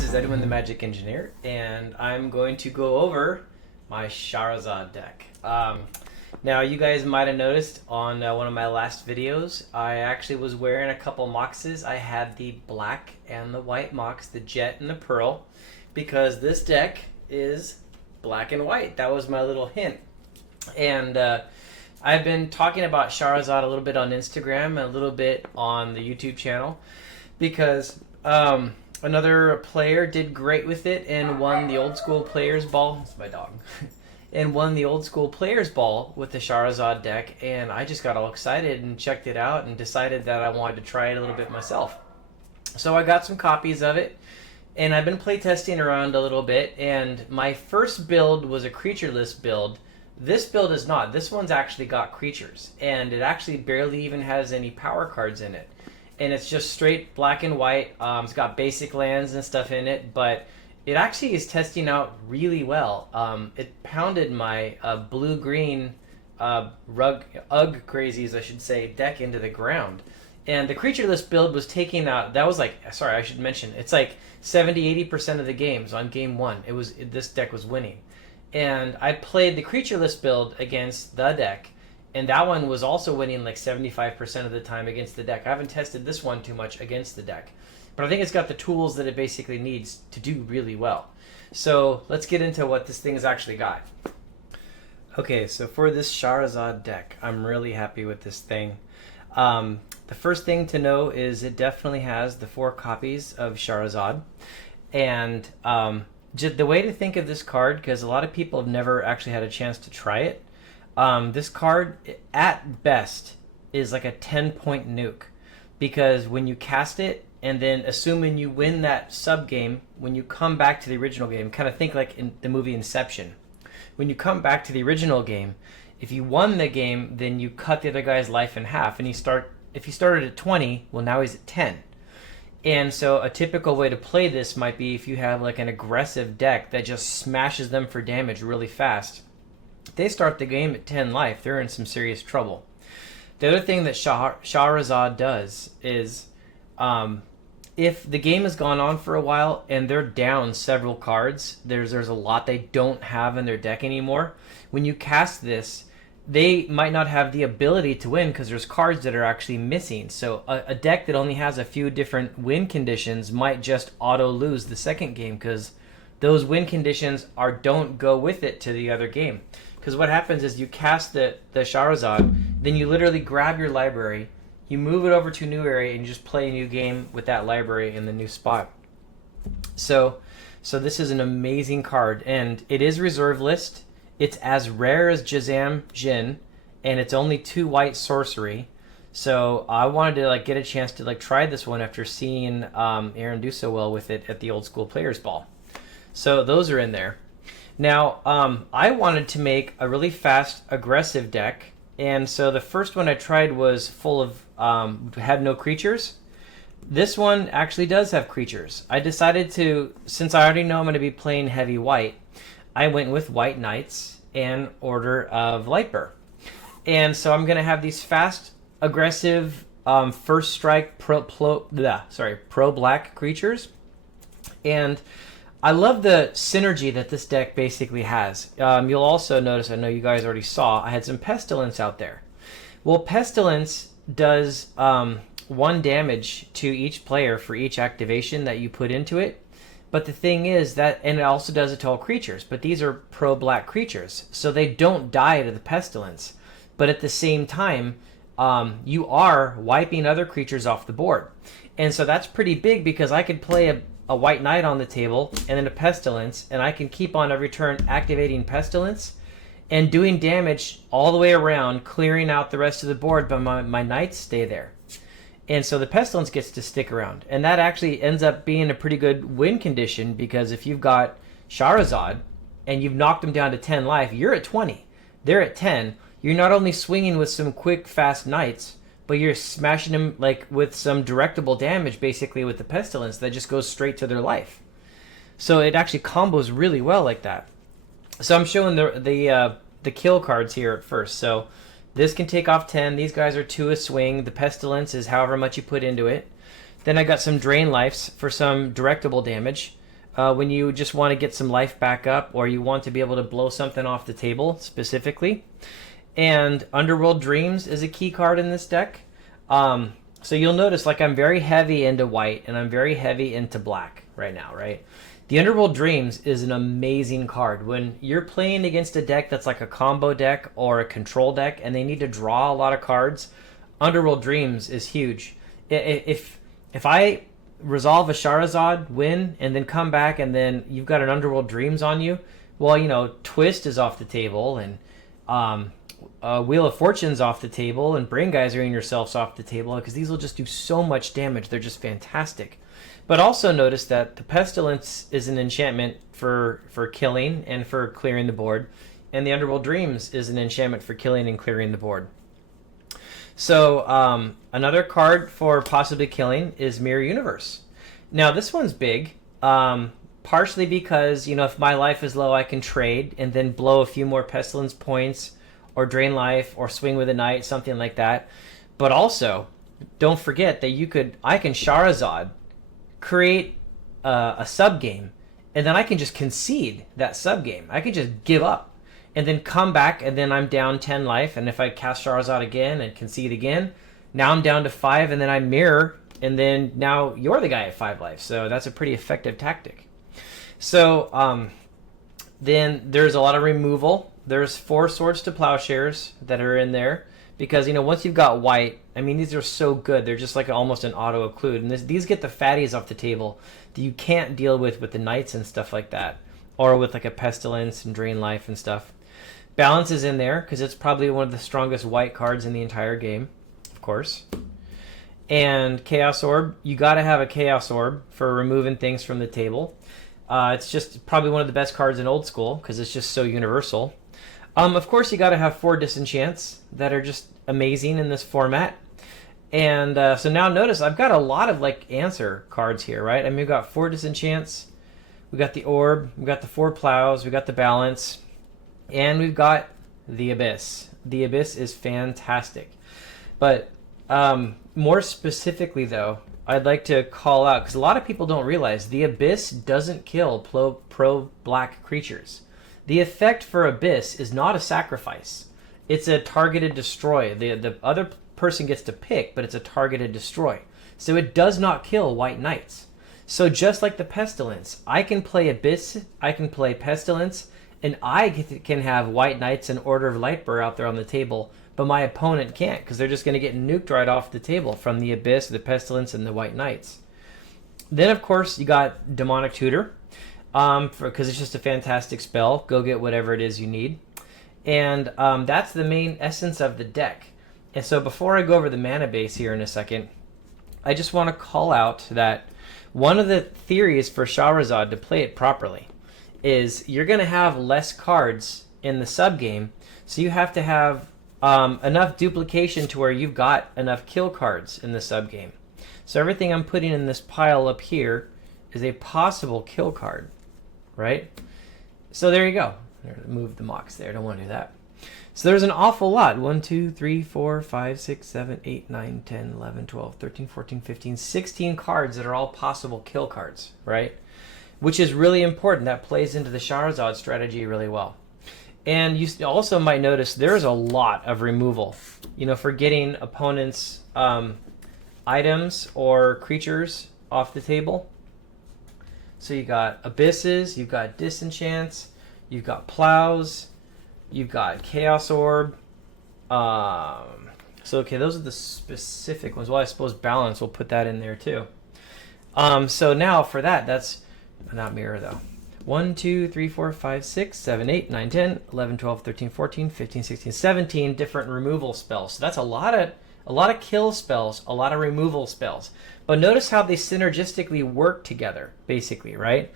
This is Edwin the Magic Engineer, and I'm going to go over my Shahrazad deck. Now, you guys might have noticed on one of my last videos, I actually was wearing a couple moxes. I had the black and the white mox, the jet and the pearl, because this deck is black and white. That was my little hint. And I've been talking about Shahrazad a little bit on Instagram and a little bit on the YouTube channel because another player did great with it and won the old school players ball. That's my dog. And won the old school players ball with the Shahrazad deck, and I just got all excited and checked it out and decided that I wanted to try it a little bit myself. So I got some copies of it, and I've been playtesting around a little bit, and my first build was a creatureless build. This build is not. This one's actually got creatures, and it actually barely even has any power cards in it. And it's just straight black and white. It's got basic lands and stuff in it, but it actually is testing out really well. It pounded my blue-green UG crazies, I should say, deck into the ground. And the creatureless build was taking out, that was like, sorry, I should mention, it's like 70-80% of the games on game one. This deck was winning. And I played the creatureless build against the deck, and that one was also winning like 75% of the time against the deck. I haven't tested this one too much against the deck, but I think it's got the tools that it basically needs to do really well. So let's get into what this thing has actually got. Okay, so for this Shahrazad deck, I'm really happy with this thing. The first thing to know is it definitely has the 4 copies of Shahrazad. And just the way to think of this card, because a lot of people have never actually had a chance to try it, this card, at best, is like a 10-point nuke. Because when you cast it, and then assuming you win that sub-game, when you come back to the original game, kind of think like in the movie Inception. When you come back to the original game, if you won the game, then you cut the other guy's life in half. And if he started at 20, well, now he's at 10. And so a typical way to play this might be if you have like an aggressive deck that just smashes them for damage really fast. If they start the game at 10 life, they're in some serious trouble. The other thing that Shahrazad does is if the game has gone on for a while and they're down several cards, there's a lot they don't have in their deck anymore. When you cast this, they might not have the ability to win because there's cards that are actually missing. So a deck that only has a few different win conditions might just auto lose the second game because those win conditions don't go with it to the other game. Because what happens is you cast the Shahrazad, then you literally grab your library, you move it over to a new area, and you just play a new game with that library in the new spot. So this is an amazing card, and it is reserve list. It's as rare as Jazam Jin, and it's only 2 white sorcery. So I wanted to get a chance to try this one after seeing Aaron do so well with it at the old school players ball. So those are in there. Now I wanted to make a really fast aggressive deck, and so the first one I tried was full of had no creatures. This one actually does have creatures. I decided to, since I already know I'm going to be playing heavy white, I went with White Knights and Order of Lightburr. And so I'm going to have these fast, aggressive, first strike pro-black creatures. And I love the synergy that this deck basically has. You'll also notice, I know you guys already saw, I had some Pestilence out there. Well, Pestilence does 1 damage to each player for each activation that you put into it. But the thing is that, and it also does it to all creatures, but these are pro-black creatures, so they don't die to the Pestilence. But at the same time, you are wiping other creatures off the board. And so that's pretty big because I could play a White Knight on the table and then a Pestilence, and I can keep on every turn activating Pestilence and doing damage all the way around, clearing out the rest of the board, but my Knights stay there. And so the Pestilence gets to stick around. And that actually ends up being a pretty good win condition because if you've got Shahrazad and you've knocked them down to 10 life, you're at 20. They're at 10. You're not only swinging with some quick, fast Knights, but you're smashing them with some directable damage basically with the Pestilence that just goes straight to their life. So it actually combos really well like that. So I'm showing the kill cards here at first. So this can take off 10. These guys are 2 a swing. The Pestilence is however much you put into it. Then I got some Drain Lives for some directable damage. when you just want to get some life back up, or you want to be able to blow something off the table specifically. And Underworld Dreams is a key card in this deck. So you'll notice, like, I'm very heavy into white and I'm very heavy into black right now, right? The Underworld Dreams is an amazing card. When you're playing against a deck that's like a combo deck or a control deck and they need to draw a lot of cards, Underworld Dreams is huge. If I resolve a Shahrazad, win, and then come back and then you've got an Underworld Dreams on you, well, you know, Twist is off the table, and Wheel of Fortune's off the table, and Brain Geyser yourselves off the table, because these will just do so much damage. They're just fantastic. But also notice that the Pestilence is an enchantment for killing and for clearing the board, and the Underworld Dreams is an enchantment for killing and clearing the board. So another card for possibly killing is Mirror Universe. Now this one's big, partially because, you know, if my life is low, I can trade and then blow a few more Pestilence points, or drain life, or swing with a knight, something like that. But also, don't forget that I can Shahrazad, create a sub game, and then I can just concede that sub game. I can just give up, and then come back, and then I'm down 10 life. And if I cast Shahrazad again and concede again, now I'm down to 5, and then I mirror, and then now you're the guy at 5 life. So that's a pretty effective tactic. So then there's a lot of removal. There's 4 Swords to Plowshares that are in there, because, you know, once you've got white, I mean, these are so good. They're just like almost an auto-occlude. And these get the fatties off the table that you can't deal with the knights and stuff like that, or with like a Pestilence and Drain Life and stuff. Balance is in there because it's probably one of the strongest white cards in the entire game, of course. And Chaos Orb, you got to have a Chaos Orb for removing things from the table. It's just probably one of the best cards in Old School because it's just so universal. Of course, you got to have 4 Disenchants that are just amazing in this format. And so now notice I've got a lot of like answer cards here, right? I mean, we've got 4 Disenchants, we got the Orb, we got the 4 Plows, we got the Balance, and we've got the Abyss. The Abyss is fantastic. But more specifically, though, I'd like to call out, because a lot of people don't realize, the Abyss doesn't kill pro-black creatures. The effect for Abyss is not a sacrifice. It's a targeted destroy. The other person gets to pick, but it's a targeted destroy. So it does not kill white knights. So just like the Pestilence, I can play Abyss, I can play Pestilence, and I can have white knights and Order of Lightburr out there on the table, but my opponent can't, because they're just going to get nuked right off the table from the Abyss, the Pestilence, and the white knights. Then, of course, you got Demonic Tutor, because it's just a fantastic spell. Go get whatever it is you need. And that's the main essence of the deck. And so before I go over the mana base here in a second, I just want to call out that one of the theories for Shahrazad to play it properly is you're going to have less cards in the subgame, so you have to have enough duplication to where you've got enough kill cards in the subgame. So everything I'm putting in this pile up here is a possible kill card, right? So there you go. Move the mocks there. Don't want to do that. So there's an awful lot. 1, 2, 3, 4, 5, 6, 7, 8, 9, 10, 11, 12, 13, 14, 15, 16 cards that are all possible kill cards, right? Which is really important. That plays into the Shahrazad strategy really well. And you also might notice there's a lot of removal, you know, for getting opponents' items or creatures off the table. So you got Abysses, you've got Disenchants, you've got Plows, you've got Chaos Orb. So okay, those are the specific ones. Well, I suppose Balance, we'll put that in there too. So now for that, that's not mirror though. 1, 2, 3, 4, 5, 6, 7, 8, 9, 10, 11, 12, 13, 14, 15, 16, 17 different removal spells. So that's a lot of kill spells, a lot of removal spells. But notice how they synergistically work together, basically, right?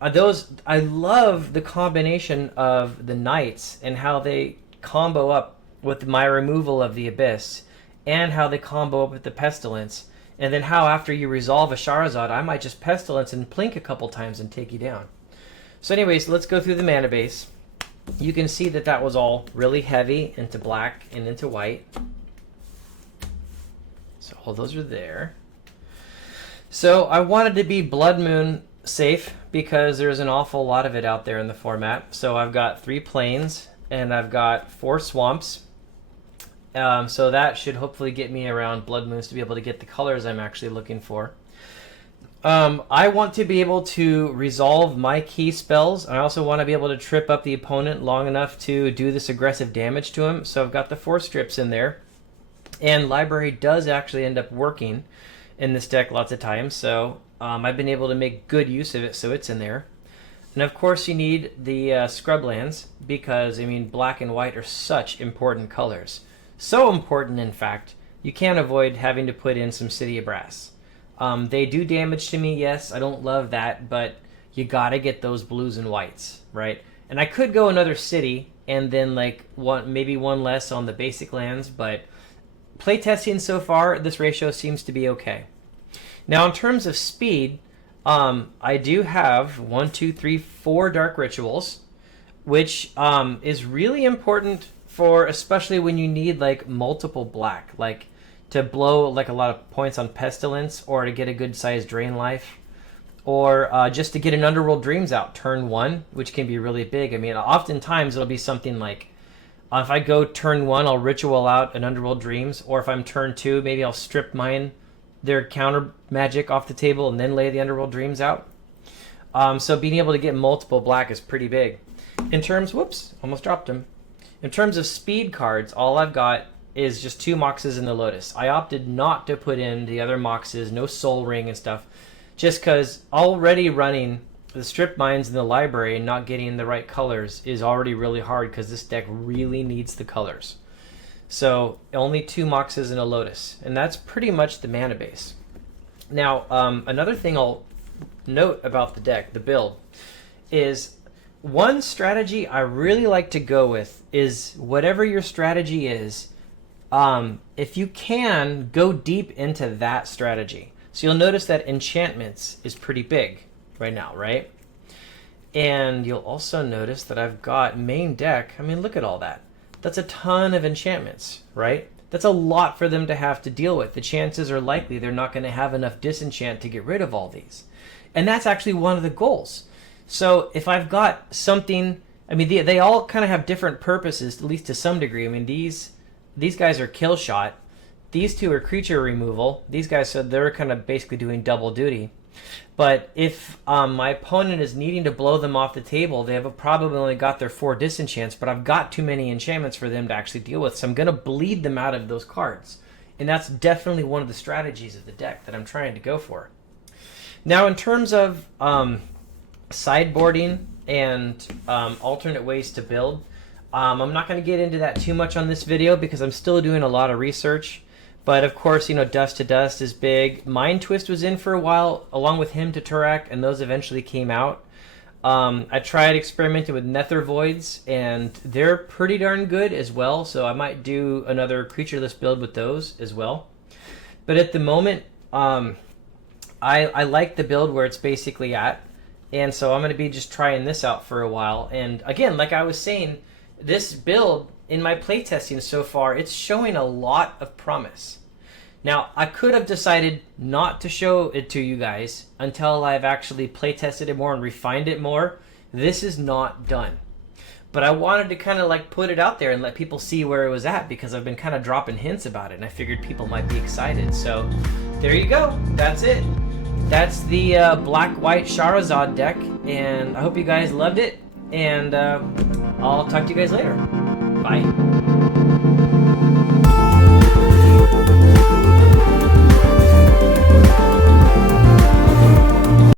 I love the combination of the knights and how they combo up with my removal of the Abyss, and how they combo up with the Pestilence, and then how after you resolve a Shahrazad, I might just Pestilence and plink a couple times and take you down. So anyways, let's go through the mana base. You can see that that was all really heavy into black and into white. So all those are there. So I wanted to be Blood Moon safe because there's an awful lot of it out there in the format. So I've got 3 plains and I've got 4 swamps. So that should hopefully get me around Blood Moons to be able to get the colors I'm actually looking for. I want to be able to resolve my key spells. I also want to be able to trip up the opponent long enough to do this aggressive damage to him. So I've got the 4 strips in there. And Library does actually end up working in this deck lots of times. So I've been able to make good use of it, so it's in there. And of course you need the scrublands because, I mean, black and white are such important colors. So important, in fact, you can't avoid having to put in some City of Brass. They do damage to me, yes, I don't love that, but you gotta get those blues and whites, right? And I could go another city and then like maybe one less on the basic lands, but playtesting so far, this ratio seems to be okay. Now in terms of speed, I do have 4 dark rituals, which is really important for especially when you need like multiple black, like to blow like a lot of points on Pestilence, or to get a good sized drain life, or just to get an Underworld Dreams out turn 1, which can be really big. I mean, oftentimes it'll be something like, if I go turn 1, I'll ritual out an Underworld Dreams, or if I'm turn 2, maybe I'll strip mine their counter magic off the table and then lay the Underworld Dreams out. So being able to get multiple black is pretty big. In terms, whoops, almost dropped him. In terms of speed cards, all I've got is just 2 Moxes and the Lotus. I opted not to put in the other Moxes, no Soul Ring and stuff, just because already running the strip mines in the library and not getting the right colors is already really hard because this deck really needs the colors. So only 2 Moxes and a Lotus, and that's pretty much the mana base. Now, another thing I'll note about the deck, the build, is one strategy I really like to go with is whatever your strategy is, if you can, go deep into that strategy. So you'll notice that enchantments is pretty big right now, right? And you'll also notice that I've got main deck. I mean, look at all that. That's a ton of enchantments, right? That's a lot for them to have to deal with. The chances are likely they're not going to have enough disenchant to get rid of all these. And that's actually one of the goals. So if I've got something, I mean, they all kind of have different purposes, at least to some degree. I mean, these guys are kill shot. These 2 are creature removal. These guys, so they're kind of basically doing double duty. But if my opponent is needing to blow them off the table, they have probably only got their 4 disenchants, but I've got too many enchantments for them to actually deal with, so I'm going to bleed them out of those cards. And that's definitely one of the strategies of the deck that I'm trying to go for. Now, in terms of sideboarding and alternate ways to build, I'm not going to get into that too much on this video because I'm still doing a lot of research. But of course, you know, Dust to Dust is big. Mind Twist was in for a while, along with Hymn to Turak, and those eventually came out. I tried experimenting with Nether Voids, and they're pretty darn good as well, so I might do another creatureless build with those as well. But at the moment, I like the build where it's basically at, and so I'm going to be just trying this out for a while. And again, like I was saying, this build, in my playtesting so far, it's showing a lot of promise. Now, I could have decided not to show it to you guys until I've actually playtested it more and refined it more. This is not done. But I wanted to kind of like put it out there and let people see where it was at, because I've been kind of dropping hints about it, and I figured people might be excited. So there you go. That's it. That's the black-white Shahrazad deck, and I hope you guys loved it, and I'll talk to you guys later. Bye.